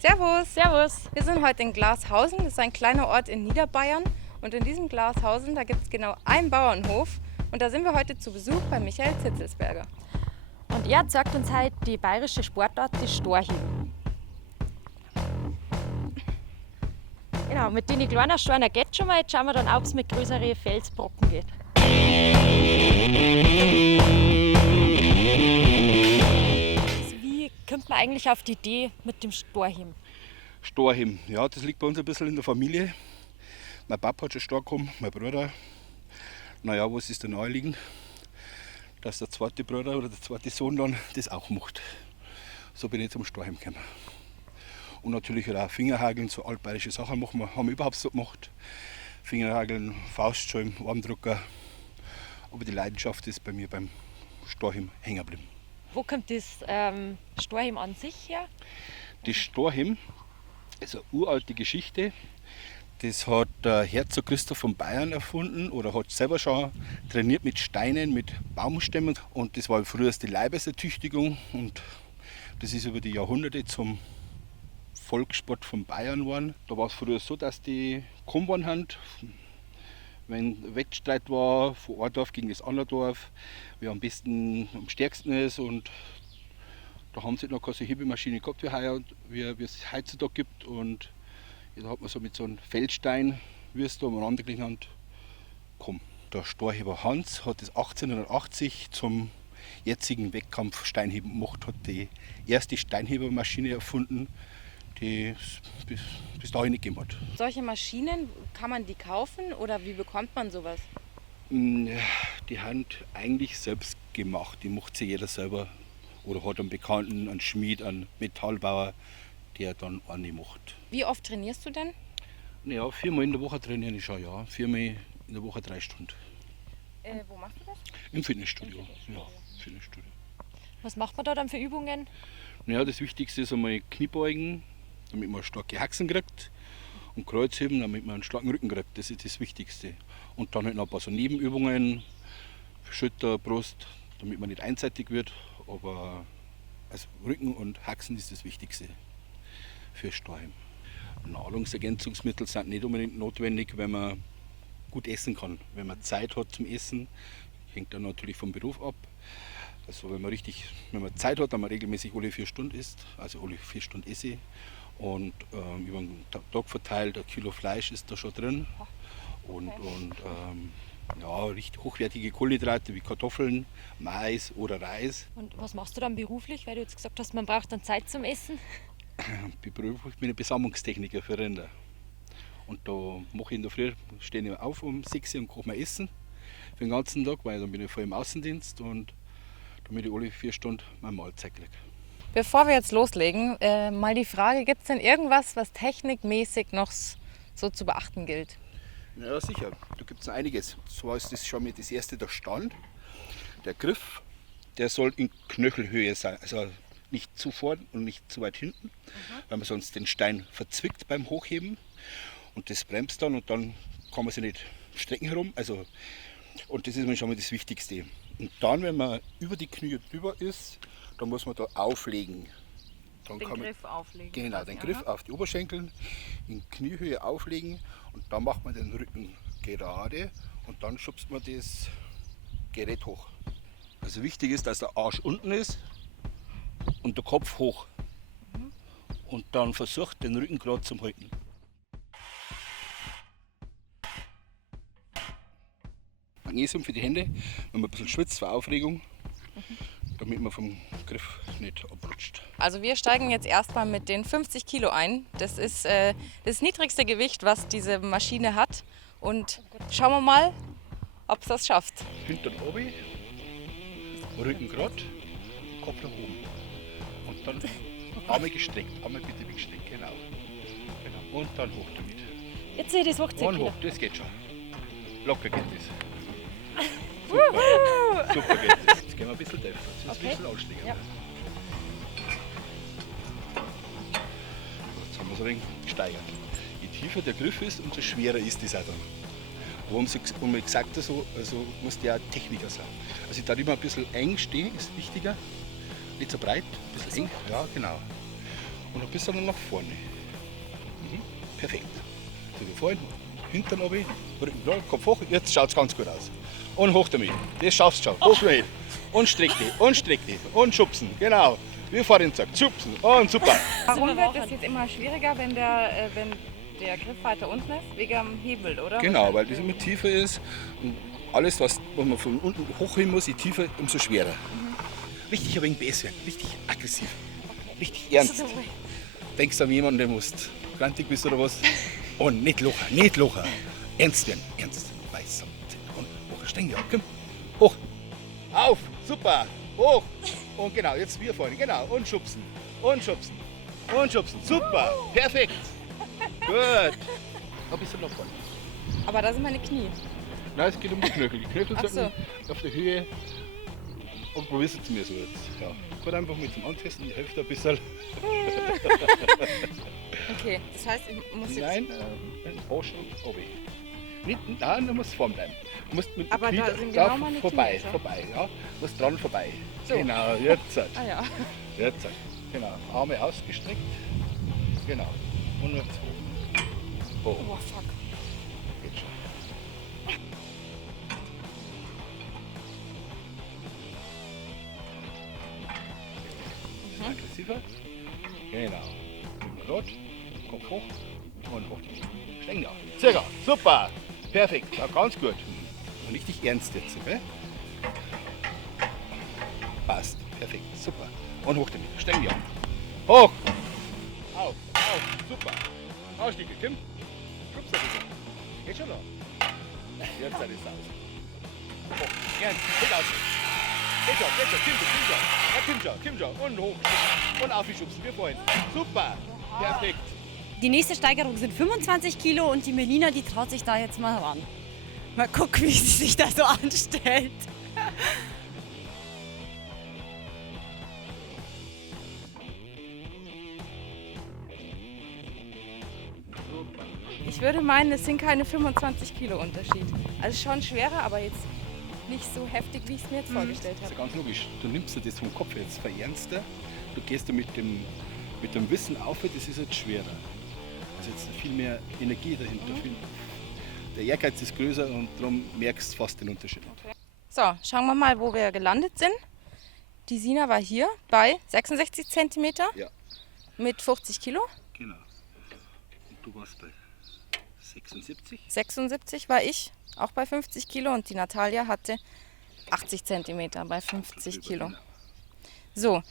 Servus! Servus. Wir sind heute in Glashausen, das ist ein kleiner Ort in Niederbayern. Und in diesem Glashausen, da gibt es genau einen Bauernhof. Und da sind wir heute zu Besuch bei Michael Zitzelsberger. Und er zeigt uns heute die bayerische Sportart, die Storheben. Genau, mit den kleinen Steinen geht schon mal. Jetzt schauen wir dann, ob es mit größeren Felsbrocken geht. Wie kommt man eigentlich auf die Idee mit dem Storheben? Storheben, ja, das liegt bei uns ein bisschen in der Familie. Mein Papa hat schon Stor gehabt, mein Bruder. Naja, was ist da naheliegend? Dass der zweite Bruder oder der zweite Sohn dann das auch macht. So bin ich zum Storheben gekommen. Und natürlich auch Fingerhageln, so altbayerische Sachen haben wir überhaupt so gemacht. Fingerhageln, Faustschalm, Armdrucker. Aber die Leidenschaft ist bei mir beim Storheben hängen geblieben. Wo kommt das Storheben an sich her? Das Storheben ist eine uralte Geschichte. Das hat der Herzog Christoph von Bayern erfunden oder hat selber schon trainiert mit Steinen, mit Baumstämmen. Und das war früher die Leibesertüchtigung. Und das ist über die Jahrhunderte zum Volkssport von Bayern geworden. Da war es früher so, dass die gekommen haben, wenn Wettstreit war, von einem Dorf gegen das andere Dorf, wer am besten, am stärksten ist. Und da haben sie noch keine Hebemaschine gehabt, wie es heutzutage gibt. Und da hat man so mit so einem Feldstein, wie es da umeinander gelegen hat, komm. Der Storheber Hans hat das 1880 zum jetzigen Wettkampf Steinheben gemacht, hat die erste Steinhebermaschine erfunden, die es bis dahin nicht gegeben hat. Solche Maschinen, kann man die kaufen oder wie bekommt man sowas? Die Hand eigentlich selbst gemacht, die macht sich jeder selber. Oder hat einen Bekannten, einen Schmied, einen Metallbauer, der dann eine macht. Wie oft trainierst du denn? Naja, 4-mal in der Woche trainiere ich schon, ja. 4-mal in der Woche 3 Stunden. Wo machst du das? Im Fitnessstudio. Ja, Fitnessstudio. Was macht man da dann für Übungen? Naja, das Wichtigste ist einmal Kniebeugen, damit man starke Haxen kriegt. Und Kreuzheben, damit man einen starken Rücken kriegt. Das ist das Wichtigste. Und dann halt noch ein paar so Nebenübungen, Schulter, Brust, damit man nicht einseitig wird. Aber also Rücken und Haxen ist das Wichtigste für Storheben. Nahrungsergänzungsmittel sind nicht unbedingt notwendig, wenn man gut essen kann. Wenn man Zeit hat zum Essen, hängt dann natürlich vom Beruf ab. Also wenn man Zeit hat, dann man regelmäßig alle 4 Stunden isst, also alle 4 Stunden esse. Und über den Tag verteilt, 1 Kilo Fleisch ist da schon drin. Und ja, richtig hochwertige Kohlenhydrate wie Kartoffeln, Mais oder Reis. Und was machst du dann beruflich? Weil du jetzt gesagt hast, man braucht dann Zeit zum Essen. Ich bin ein Besamungstechniker für Rinder. Und da mache ich in der Früh, stehe ich auf um 6 Uhr und koche mir Essen für den ganzen Tag, weil dann bin ich voll im Außendienst und damit ich alle 4 Stunden meine Mahlzeit kriege. Bevor wir jetzt loslegen, mal die Frage, gibt es denn irgendwas, was technikmäßig noch so zu beachten gilt? Ja, sicher. Da gibt es noch einiges. Zwar ist das schon mal das erste der Stand. Der Griff, der soll in Knöchelhöhe sein. Also nicht zu vorn und nicht zu weit hinten, weil man sonst den Stein verzwickt beim Hochheben. Und das bremst dann und dann kann man sich nicht strecken herum. Also, und das ist mir schon mal das Wichtigste. Und dann, wenn man über die Knie drüber ist, dann muss man da auflegen. Dann Den kann man, Griff auflegen. genau, den Griff auf die Oberschenkel in Kniehöhe auflegen und dann macht man den Rücken gerade und dann schubst man das Gerät hoch. Also wichtig ist, dass der Arsch unten ist und der Kopf hoch. Und dann versucht den Rücken gerade zu halten. Magnesium für die Hände, wenn man ein bisschen schwitzt vor Aufregung, damit man vom Griff nicht abrutscht. Also wir steigen jetzt erstmal mit den 50 Kilo ein. Das ist das niedrigste Gewicht, was diese Maschine hat. Und schauen wir mal, ob es das schafft. Hintern oben, Rücken gerade, Kopf nach oben. Und dann Arme gestreckt, Arme bitte gestreckt, genau. Und dann hoch damit. Jetzt sehe ich das hochziehen. Und hoch, das geht schon. Locker geht das. Super, super geht das. Jetzt gehen wir ein bisschen tiefer, jetzt ist ein bisschen anstrengend. Ja. Jetzt haben wir es ein wenig gesteigert. Je tiefer der Griff ist, umso schwerer ist das auch dann. Aber um gesagt also muss der auch Techniker sein. Also ich darf immer ein bisschen eng stehen, ist wichtiger. Nicht so breit, ein bisschen eng. Ja, genau. und ein bisschen nach vorne. Perfekt. So wie vorhin, Hintern runter, Rücken gerade, Kopf hoch, jetzt schaut es ganz gut aus. Und hoch damit, das schaffst du schon, hoch damit. Und streck dich und schubsen, genau. Wie vorhin gesagt, schubsen und super. Warum wird es jetzt immer schwieriger, wenn der Griff weiter unten ist? Wegen dem Hebel, oder? Genau, weil das immer tiefer ist und alles, was man von unten hochheben muss, je tiefer, umso schwerer. Richtig ein wenig besser, richtig aggressiv, richtig ernst. Denkst an jemanden, der musst grantig bist oder was? Und nicht locher. Ernst werden, ernst. Weiß und hoch, streng ja, komm. Hoch, auf, super, hoch. Und genau, jetzt wir vorne, genau. Und schubsen, super, perfekt. Gut. Ein bisschen nach vorne. Aber da sind meine Knie. Nein, es geht um die Knöchel. Die Knöchel Ach sollten auf der Höhe. Und probier's jetzt mir so jetzt. Ja. Gut, einfach mit dem Antesten, die Hälfte ein bisschen. Okay, das heißt, ich muss jetzt... Nein, Arsch und oben. Nein, du musst vorn bleiben. Du musst mit Aber dem da Knie sind da genau meine vorbei, Knie, vorbei. Ja. Du musst dran vorbei. So. Genau, jetzt. Ah ja. Jetzt. Genau. Arme ausgestreckt. Genau. Und jetzt hoch. Hoch. Oh, fuck. Geht schon. Aggressiver. Genau. Rot, Kopf hoch und hoch. Streng auf. Circa. Super. Perfekt. Ja, ganz gut. Und richtig ernst jetzt. Okay? Passt. Perfekt. Super. Und hoch damit. Streng auf. Hoch. Auf. Super. Ausstiege. Kim. Schubst ein bisschen. Geht schon noch. Jetzt ist es aus. Hoch. Ernst. Geht aus. Geht schon. Kim schon. Und hoch. Und aufgeschubst. Wir vorhin. Super. Perfekt. Die nächste Steigerung sind 25 Kilo und die Melina, die traut sich da jetzt mal ran. Mal gucken, wie sie sich da so anstellt. Ich würde meinen, es sind keine 25 Kilo Unterschied. Also schon schwerer, aber jetzt nicht so heftig, wie ich es mir jetzt vorgestellt Das ist habe. ja ganz logisch. Du nimmst dir das vom Kopf jetzt verernst. Du gehst da mit dem Wissen auf, das ist jetzt schwerer. Also jetzt viel mehr Energie dahinter. Der Ehrgeiz ist größer und darum merkst du fast den Unterschied. So, schauen wir mal, wo wir gelandet sind. Die Sina war hier bei 66 cm Ja, mit 50 Kilo. genau. Und du warst bei 76? 76 war ich, auch bei 50 Kilo. Und die Natalia hatte 80 cm bei 50 Kilo. Genau. So,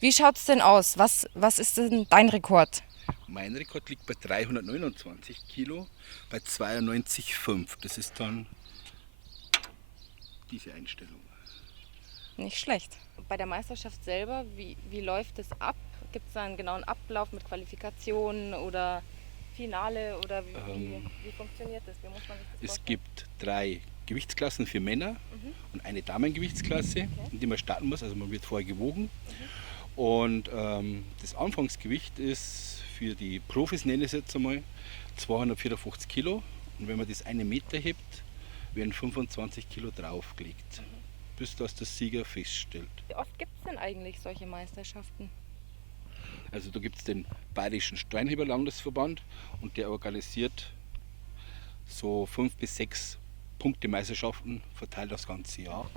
wie schaut es denn aus? Was ist denn dein Rekord? Mein Rekord liegt bei 329 Kilo, bei 92,5. Das ist dann diese Einstellung. Nicht schlecht. Bei der Meisterschaft selber, wie läuft es ab? Gibt es da einen genauen Ablauf mit Qualifikationen oder Finale? Oder wie funktioniert das? Wie muss man sich das Es vorstellen? gibt 3 Gewichtsklassen für Männer und eine Damengewichtsklasse, in der man starten muss. Also man wird vorher gewogen. Und das Anfangsgewicht ist für die Profis, nenne ich es jetzt einmal, 254 Kilo. Und wenn man das 1 Meter hebt, werden 25 Kilo draufgelegt, bis das der Sieger feststellt. Wie oft gibt es denn eigentlich solche Meisterschaften? Also da gibt es den Bayerischen Steinheber-Landesverband und der organisiert so 5 bis 6 Punktemeisterschaften verteilt das ganze Jahr.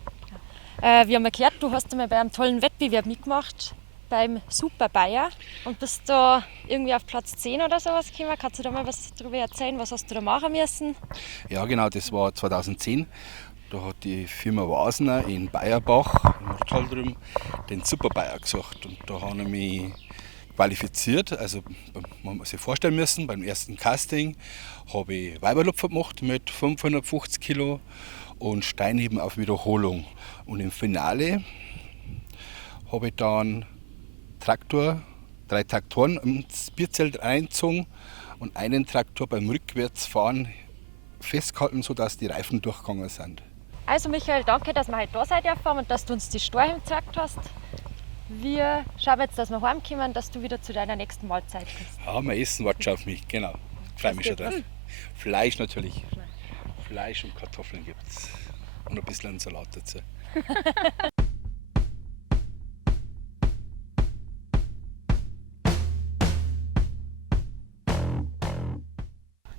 Wir haben ja gehört, du hast einmal bei einem tollen Wettbewerb mitgemacht, beim Super Bayer, und bist da irgendwie auf Platz 10 oder sowas gekommen. Kannst du da mal was darüber erzählen? Was hast du da machen müssen? Ja genau, das war 2010. Da hat die Firma Wasner in Bayerbach, in Rottal drüben, den Super Bayer gesucht. Und da habe ich mich qualifiziert. Also man muss sich vorstellen müssen, beim ersten Casting habe ich Weiberlupfer gemacht mit 550 Kilo und Steinheben auf Wiederholung. Und im Finale habe ich dann 3 Traktoren ins Bierzelt eingezogen und einen Traktor beim Rückwärtsfahren festgehalten, sodass die Reifen durchgegangen sind. Also Michael, danke, dass wir heute da sein dürfen und dass du uns die Storch gezeigt hast. Wir schauen jetzt, dass wir heimkommen, dass du wieder zu deiner nächsten Mahlzeit kommst. Ja, mein Essen wartet schon auf mich, genau. Freue mich schon drauf. Fleisch natürlich. Fleisch und Kartoffeln gibt es. Und ein bisschen Salat dazu.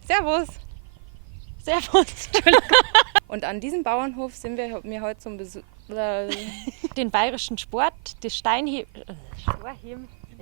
Servus! Servus. Und an diesem Bauernhof sind wir heute zum Besuch. Den bayerischen Sport, das Steinheben,